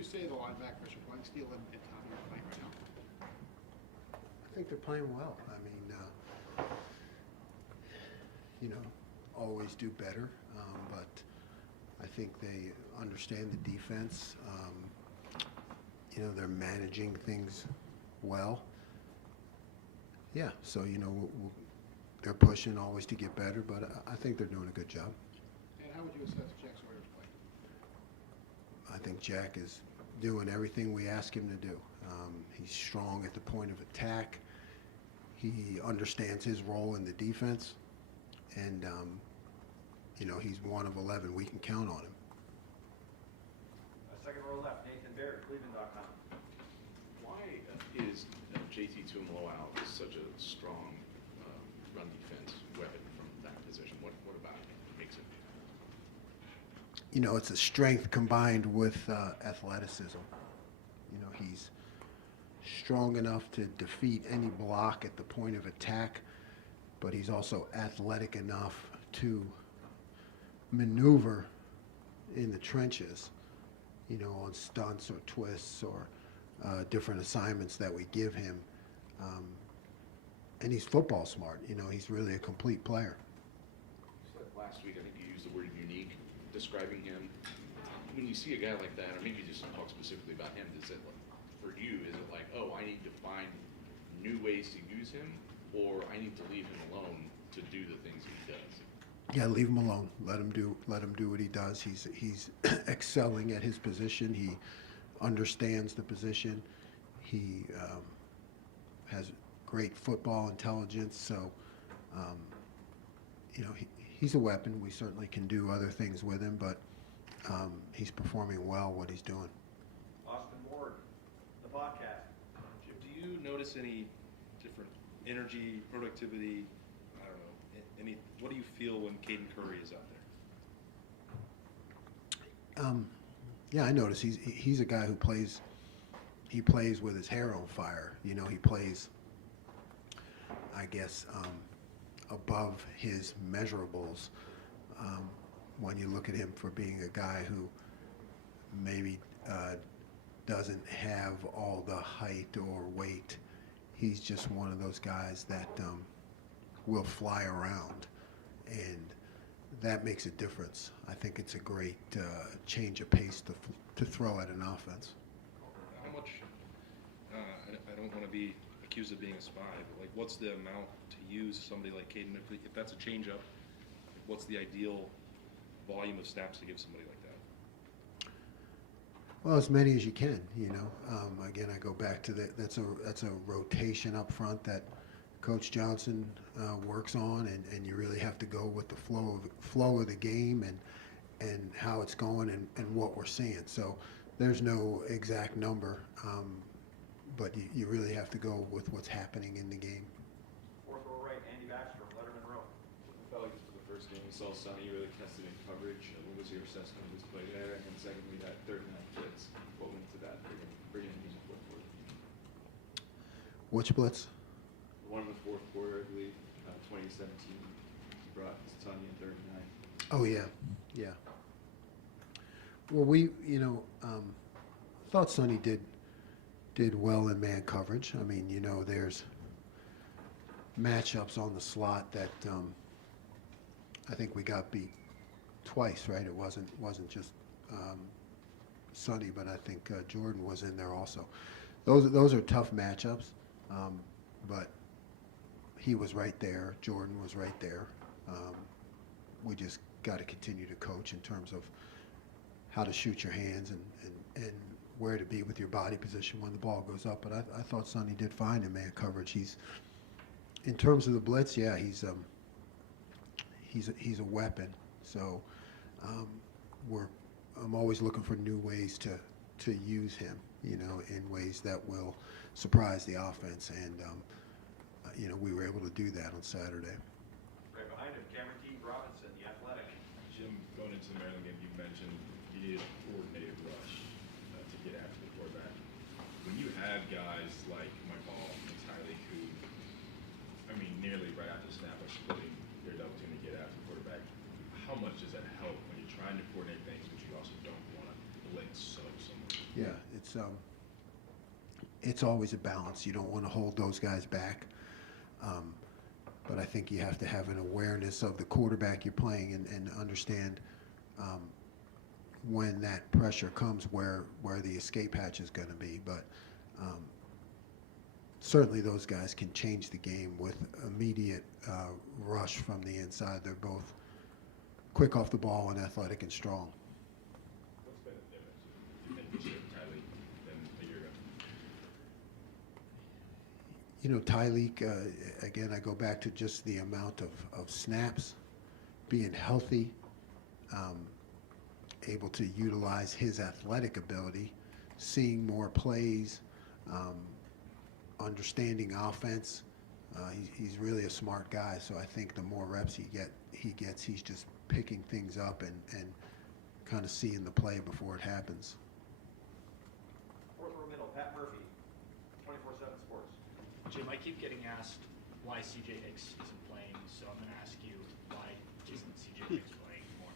you say the linebackers are playing? Steele and Tommy are playing right now? I think they're playing well. I mean, always do better, but I think they understand the defense. They're managing things well. Yeah, so, they're pushing always to get better, but I think they're doing a good job. And how would you assess Jack Sawyer's play? I think Jack is doing everything we ask him to do. He's strong at the point of attack. He understands his role in the defense, and he's one of 11. We can count on him. Second row left, Nathan Baird, Cleveland.com. Why is JT Tuimoloau such a strong run defense weapon from that position? What about it makes it? It's a strength combined with athleticism. He's strong enough to defeat any block at the point of attack, but he's also athletic enough to maneuver in the trenches, on stunts or twists or different assignments that we give him. And he's football smart. He's really a complete player. Last week, I think you used the word unique, describing him. When you see a guy like that, or maybe just talk specifically about him, is it for you, is it like, oh, I need to find new ways to use him, or I need to leave him alone to do the things he does? Yeah, leave him alone. Let him do what he does. He's excelling at his position. He understands the position. He has great football intelligence. So, he's a weapon. We certainly can do other things with him, but he's performing well what he's doing. Austin Ward, the podcast. Jim, do you notice any different energy, productivity? I don't know. What do you feel when Caden Curry is out there? Yeah, I notice he's a guy who plays. He plays with his hair on fire. He plays, I guess, above his measurables. When you look at him for being a guy who maybe doesn't have all the height or weight, he's just one of those guys that will fly around, and that makes a difference. I think it's a great change of pace to throw at an offense. How much, I don't want to be accused of being a spy, but what's the amount to use somebody like Caden? If that's a change-up, what's the ideal volume of snaps to give somebody like that? Well, as many as you can. Again, I go back to that's a rotation up front that Coach Johnson works on, and you really have to go with the flow of the game and how it's going and what we're seeing. So there's no exact number, but you really have to go with what's happening in the game. Fourth row right, Andy Baxter, Letterman Row. I felt like for the first game we saw Sonny really tested in coverage. What was your assessment of his play there? And then secondly, that third and that blitz. What went into that? Bringing music for it. Which blitz? One in the fourth quarter, I believe, 2017. He brought Sonny in third and 9. Oh yeah. Well, we thought Sonny did well in man coverage. I mean, there's matchups on the slot that I think we got beat twice, right? It wasn't just Sonny, but I think Jordan was in there also. Those are tough matchups, but he was right there. Jordan was right there. We just got to continue to coach in terms of how to shoot your hands and where to be with your body position when the ball goes up. But I thought Sonny did fine in man coverage. In terms of the blitz, yeah, he's a weapon. So I'm always looking for new ways to use him, in ways that will surprise the offense. And we were able to do that on Saturday. Right behind him, Cameron T. Robinson, the Athletic. Jim, going into the Maryland game, you mentioned you needed a coordinated rush to get after the quarterback. When you have guys like Mike Hall and Tylee who, nearly right after the snap are splitting their double team to get after the quarterback, how much does that help when you're trying to coordinate things, but you also don't want to blitz so much? Yeah, it's always a balance. You don't want to hold those guys back. But I think you have to have an awareness of the quarterback you're playing and understand when that pressure comes where the escape hatch is going to be. But certainly those guys can change the game with immediate rush from the inside. They're both quick off the ball and athletic and strong. What's been the difference this year, Tylee, than a year ago? You know, Tyleek, again, I go back to just the amount of snaps, being healthy, able to utilize his athletic ability, seeing more plays, understanding offense. He's really a smart guy, so I think the more reps he gets, he's just picking things up and kind of seeing the play before it happens. Fourth row middle, Pat Murphy, 24/7 Sports. Jim, I keep getting asked why CJ Hicks isn't playing, so I'm going to ask you, why isn't CJ Hicks playing more?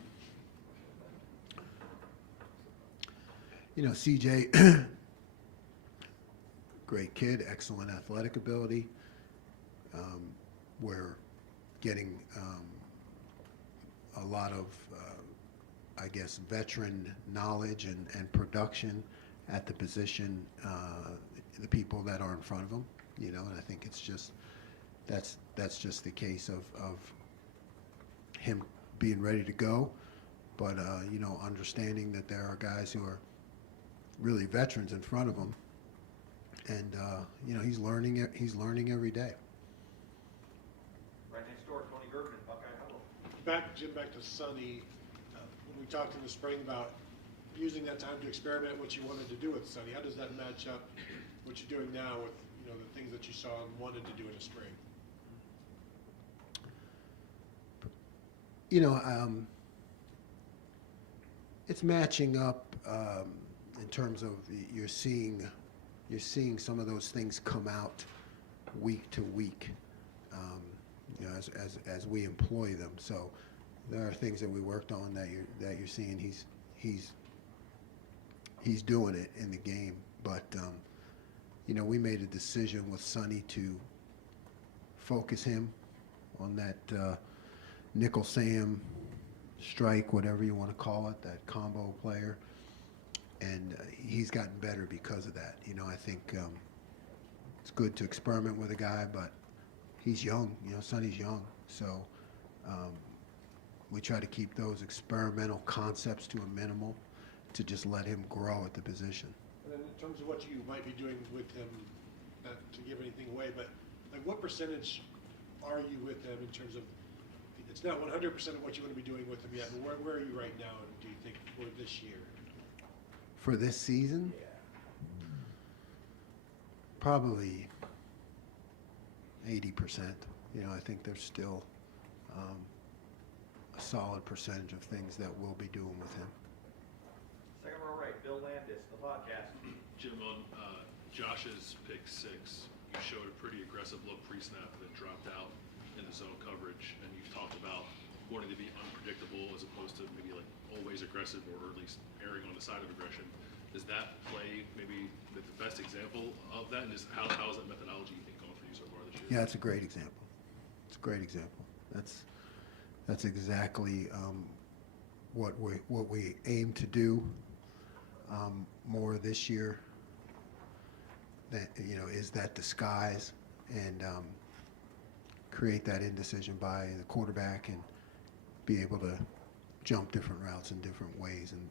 You know, CJ, great kid, excellent athletic ability. We're getting a lot of, I guess, veteran knowledge and production at the position, the people that are in front of him, you know, and I think it's just, that's just the case of him being ready to go, but, you know, understanding that there are guys who are really veterans in front of him, and, you know, he's learning every day. Right next door, Tony Gervin, Buckeye Huddle. Jim, back to Sonny. When we talked in the spring about using that time to experiment what you wanted to do with Sonny, how does that match up what you're doing now with, you know, the things that you saw and wanted to do in the spring? You know, it's matching up in terms of you're seeing some of those things come out week to week, you know, as we employ them. So there are things that we worked on that you're seeing he's doing it in the game. But you know, we made a decision with Sonny to focus him on that nickel Sam strike, whatever you want to call it, that combo player. And he's gotten better because of that. You know, I think it's good to experiment with a guy, but he's young. You know, Sonny's young. So we try to keep those experimental concepts to a minimal to just let him grow at the position. And then in terms of what you might be doing with him, not to give anything away, but like what percentage are you with him in terms of, it's not 100% of what you want to be doing with him yet, but where are you right now, and do you think for this year? For this season? Probably 80%. You know, I think there's still a solid percentage of things that we'll be doing with him. Second row right, Bill Landis, the podcast. Jim, on Josh's pick six, you showed a pretty aggressive look pre-snap that dropped out in the zone coverage, and you've talked about wanting to be unpredictable as opposed to maybe like always aggressive, or at least erring on the side of aggression. Is that play maybe the best example of that, and just how is that methodology, you think, going for you so far this year? Yeah, it's a great example. It's a great example. That's exactly what we aim to do more this year. That, you know, is that disguise and create that indecision by the quarterback and be able to jump different routes in different ways. And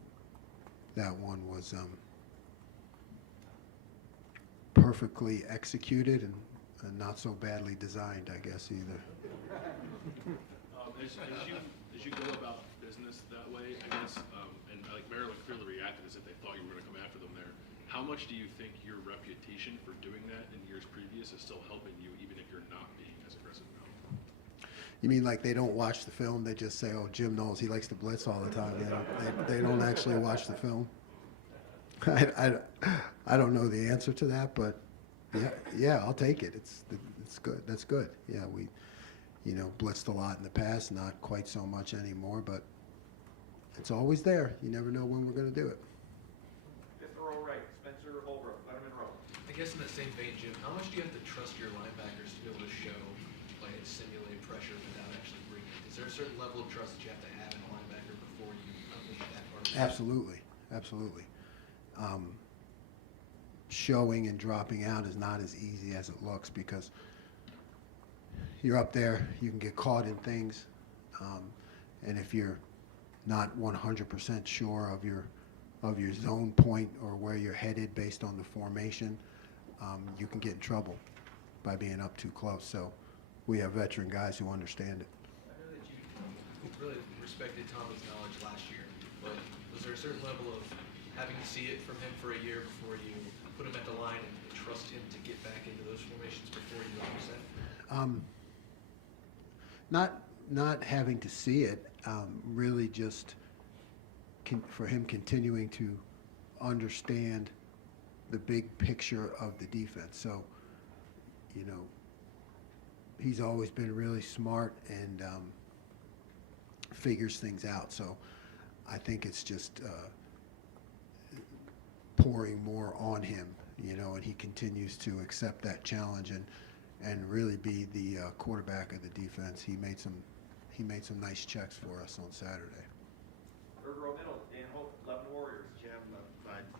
that one was perfectly executed and not so badly designed, I guess, either. As you go about business that way, I guess, and like Maryland clearly reacted as if they thought you were going to come after them there. How much do you think your reputation for doing that in years previous is still helping you, even if you're not being as aggressive now? You mean like they don't watch the film? They just say, "Oh, Jim Knowles, he likes to blitz all the time." They don't actually watch the film. I don't know the answer to that, but yeah, I'll take it. It's good. That's good. Yeah, we, you know, blitzed a lot in the past, not quite so much anymore, but it's always there. You never know when we're going to do it. Fifth row right, same vein, Jim, how much do you have to trust your linebackers to be able to show, like, simulate pressure without actually bringing it? Is there a certain level of trust that you have to have in a linebacker before you unleash that part of it? Absolutely, absolutely. Showing and dropping out is not as easy as it looks because you're up there, you can get caught in things, and if you're not 100% sure of your zone point or where you're headed based on the formation, you can get in trouble by being up too close. So we have veteran guys who understand it. I know that you really respected Tommy's knowledge last year, but was there a certain level of having to see it from him for a year before you put him at the line and trust him to get back into those formations before you reset? Not having to see it, really just for him continuing to understand the big picture of the defense. So, you know, he's always been really smart and figures things out. So I think it's just pouring more on him, you know, and he continues to accept that challenge and really be the quarterback of the defense. He made some nice checks for us on Saturday. Third row middle, Dan Hope, 11 Warriors. Jim,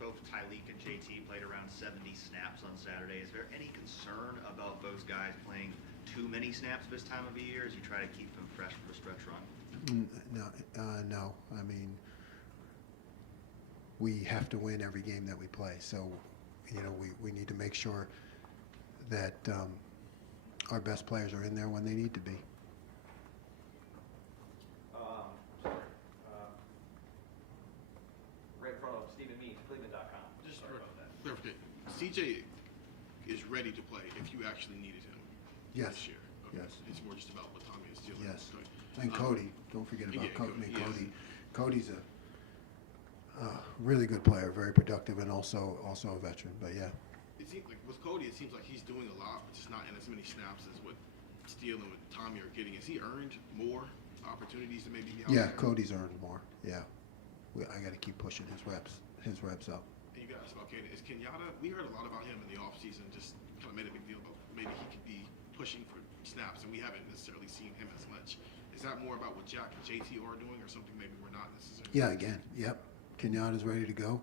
both Tyleek and JT played around 70 snaps on Saturday. Is there any concern about those guys playing too many snaps this time of the year as you try to keep them fresh for the stretch run? No. I mean, we have to win every game that we play. So, you know, we need to make sure that our best players are in there when they need to be. Right in front of Stephen Means, Cleveland.com. Just Sorry about that. clarification. CJ is ready to play if you actually needed him Yes. this year. Yes. It's more just about what Tommy is dealing Yes. with. And Cody, don't forget about yeah, Cody. Cody, yes. Cody's a really good player, very productive, and also a veteran. But yeah. It seems like with Cody, it seems like he's doing a lot, but just not in as many snaps as what Steele and what Tommy are getting. Has he earned more opportunities to maybe be out Yeah, there? Cody's earned more. Yeah. I got to keep pushing his reps up. And you guys, okay, is Kenyatta, we heard a lot about him in the offseason, just kind of made a big deal about maybe he could be pushing for snaps, and we haven't necessarily seen him as much. Is that more about what Jack and JT are doing, or something maybe we're not necessarily? Yeah, again, yep. Kenyatta's ready to go.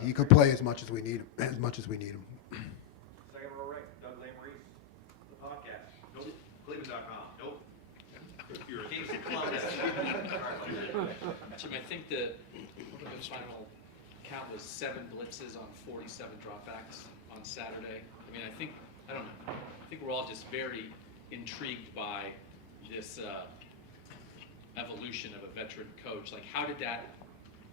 He could play as much as we need him. Second row right, Doug Lamarice, the podcast. Nope. Cleveland.com. Nope. You're Keeps it close. Jim, I think the final count was 7 blitzes on 47 dropbacks on Saturday. I mean, I don't know. I think we're all just very intrigued by this evolution of a veteran coach. Like, how did that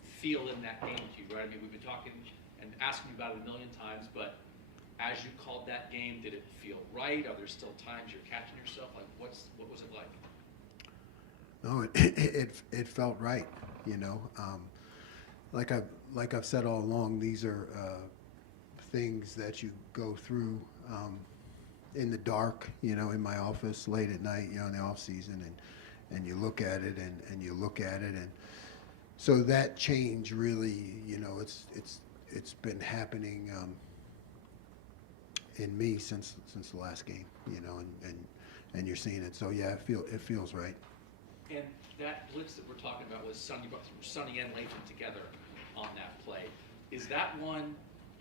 feel in that game to you, right? I mean, we've been talking and asking about it a million times, but as you called that game, did it feel right? Are there still times you're catching yourself? Like, what was it like? No, it felt right, you know. Like I've said all along, these are things that you go through in the dark, you know, in my office late at night, you know, in the off season, and you look at it and you look at it, and so that change really, you know, it's been happening in me since the last game, you know, and you're seeing it. So yeah, it feels right. And that blitz that we're talking about was Sonny and Latham together on that play. Is that one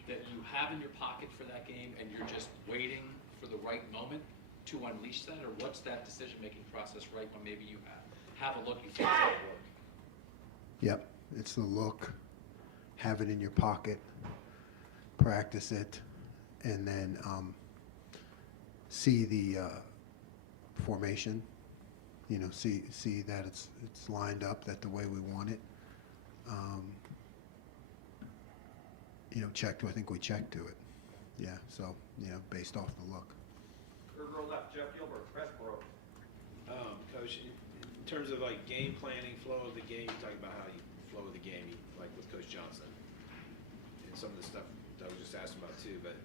that you have in your pocket for that game and you're just waiting for the right moment to unleash that? Or what's that decision-making process right when maybe you have a look you think it's going to work? Yep, it's the look, have it in your pocket, practice it, and then see the formation. You know, see that it's lined up that the way we want it. You know, I think we checked to it. Yeah, so, you know, based off the look. Third row left, Jeff Gilbert, Pressboro. Coach, in terms of like game planning, flow of the game, you talking about how you flow of the game, like with Coach Johnson, and some of the stuff that I was just asking about too. But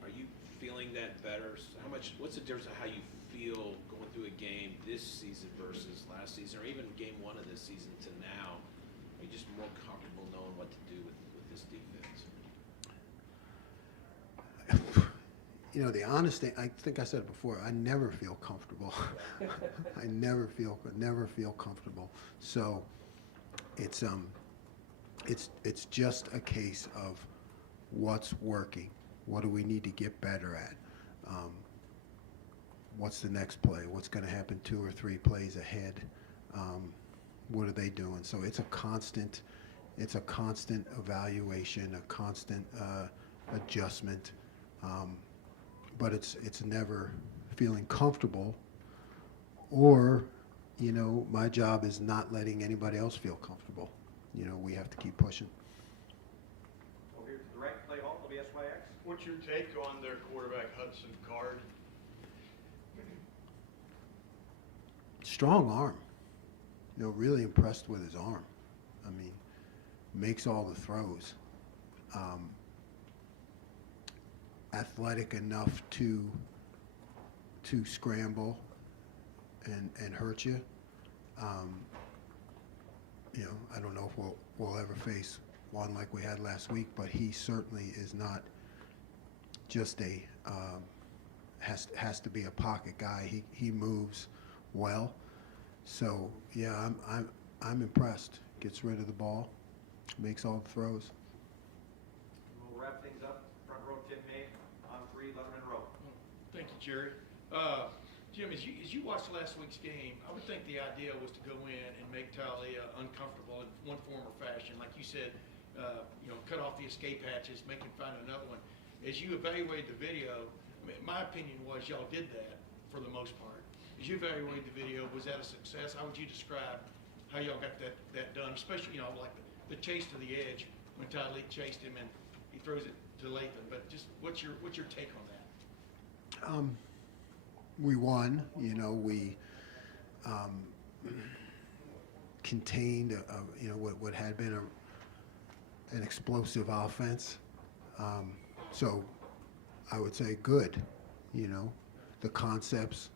are you feeling that better? What's the difference of how you feel going through a game this season versus last season, or even game one of this season to now? Are you just more comfortable knowing what to do with this defense? you know, the honest thing, I think I said it before, I never feel comfortable. I never feel comfortable. So it's just a case of what's working. What do we need to get better at? What's the next play? What's going to happen 2 or 3 plays ahead? What are they doing? So it's a constant evaluation, a constant adjustment. But it's never feeling comfortable, or, you know, my job is not letting anybody else feel comfortable. You know, we have to keep pushing. Over here to the right, play hall, WSYX. What's your take on their quarterback, Hudson Card? Strong arm. You know, really impressed with his arm. I mean, makes all the throws. Athletic enough to scramble and hurt you. You know, I don't know if we'll ever face one like we had last week, but he certainly is not just a has to be a pocket guy. He moves well. So yeah, I'm impressed. Gets rid of the ball, makes all the throws. We'll wrap things up. Front row, Tim May, on 3, Letterman row. Thank you, Jerry. Jim, as you watched last week's game, I would think the idea was to go in and make Taulia uncomfortable in one form or fashion. Like you said, you know, cut off the escape hatches, make him find another one. As you evaluated the video, I mean, my opinion was y'all did that for the most part. As you evaluated the video, was that a success? How would you describe how y'all got that done? Especially, you know, like the chase to the edge when Taulia chased him and he throws it to Lathan. But just what's your take on that? We won. You know, we contained you know, what had been an explosive offense. So I would say good. You know, the concepts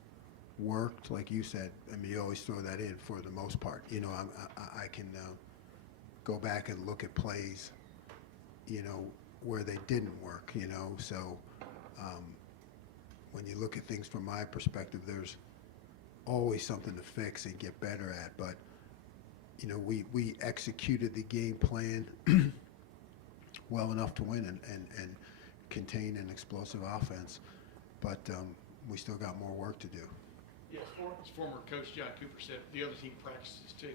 worked, like you said. I mean, you always throw that in for the most part. You know, I can go back and look at plays, you know, where they didn't work. You know, so when you look at things from my perspective, there's always something to fix and get better at. But you know, we executed the game plan well enough to win and contain an explosive offense. But we still got more work to do. Yeah, as former coach John Cooper said, the other team practices too.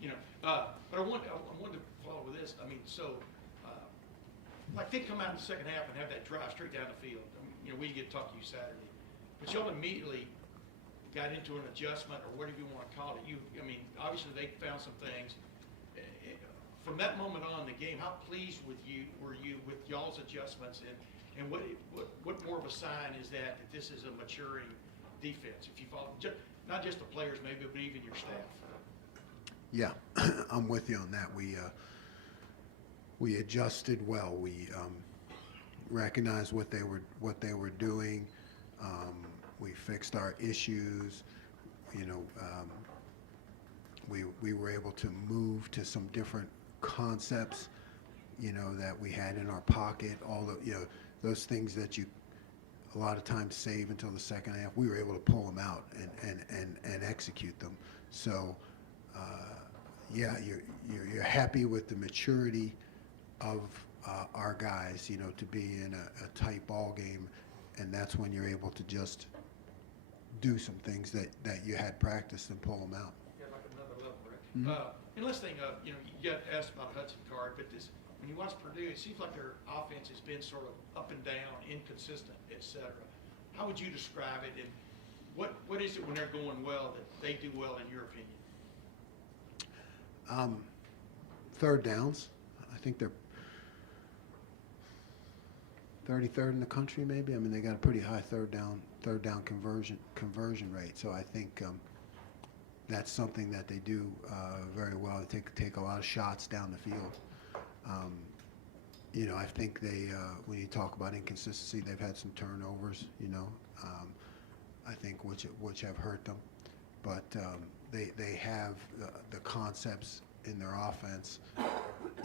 You know, but I wanted to follow with this. I mean, so like they come out in the second half and have that drive straight down the field. I mean, you know, we get to talk to you Saturday, but y'all immediately got into an adjustment or whatever you want to call it. I mean, obviously they found some things. From that moment on in the game, how pleased were you with y'all's adjustments, and what more of a sign is that this is a maturing defense? If you follow, not just the players maybe, but even your staff. Yeah, I'm with you on that. We adjusted well. We recognized what they were doing. We fixed our issues. You know, we were able to move to some different concepts, you know, that we had in our pocket. All the, you know, those things that you a lot of times save until the second half. We were able to pull them out and execute them. So yeah, you're happy with the maturity of our guys, you know, to be in a tight ball game, and that's when you're able to just do some things that you had practiced and pull them out. Yeah, like another level, right? And let's think of, you know, you got asked about Hudson Card, but this, when you watch Purdue, it seems like their offense has been sort of up and down, inconsistent, etc. How would you describe it, and what is it when they're going well that they do well in your opinion? Third downs. I think they're 33rd in the country, maybe. I mean, they got a pretty high third down conversion rate. So I think that's something that they do very well. They take a lot of shots down the field. You know, I think they when you talk about inconsistency, they've had some turnovers. You know, I think which have hurt them, but they have the concepts in their offense,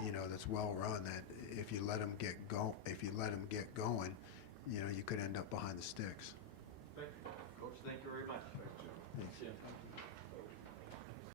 you know, that's well run, that if you let them get going, you know, you could end up behind the sticks. Thank you. Coach, thank you very